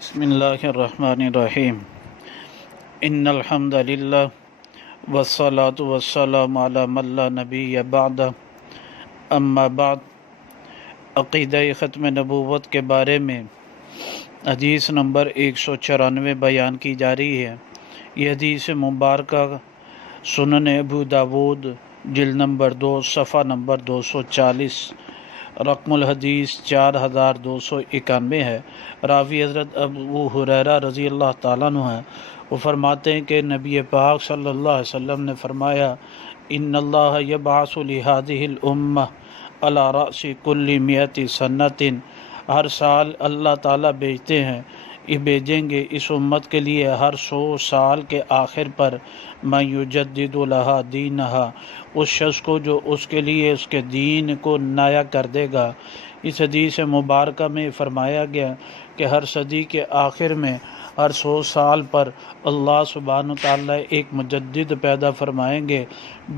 بسم اللہ الرحمن الرحیم ان الحمد للہ والصلاة والسلام علی من لا نبی بعد اما بعد عقیدہ ختم نبوت کے بارے میں حدیث نمبر 194 بیان کی جا رہی ہے۔ یہ حدیث مبارکہ سنن ابو داود جلد نمبر 2 صفحہ نمبر 240 رقم الحدیث 4291 ہے۔ راوی حضرت ابو ہریرہ رضی اللہ تعالیٰ عنہ ہے۔ وہ فرماتے ہیں کہ نبی پاک صلی اللہ علیہ وسلم نے فرمایا ان اللہ یبعث لہذہ الامہ علی رأس کل 100 سنۃ، ہر سال اللہ تعالیٰ بھیجیں گے اس امت کے لیے ہر 100 سال کے آخر پر من یجدد لہا دینہا، اس شخص کو جو اس کے لیے اس کے دین کو نیا کر دے گا۔ اس حدیث مبارکہ میں فرمایا گیا کہ ہر صدی کے آخر میں ہر 100 سال پر اللہ سبحانہ وتعالی ایک مجدد پیدا فرمائیں گے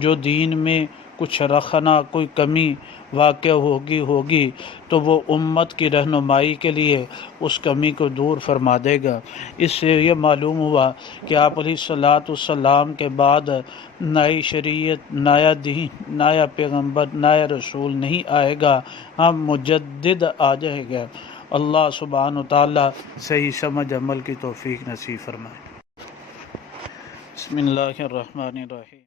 جو دین میں کچھ رکھنا کوئی کمی واقع ہوگی تو وہ امت کی رہنمائی کے لیے اس کمی کو دور فرما دے گا۔ اس سے یہ معلوم ہوا کہ آپ علیہ الصلاۃ والسلام کے بعد نئی شریعت، نیا دین، نیا پیغمبر، نیا رسول نہیں آئے گا، ہم مجدد آ جائے گا۔ اللہ سبحانہ وتعالی صحیح سمجھ عمل کی توفیق نصیب فرمائے۔ بسم اللہ الرحمن الرحیم۔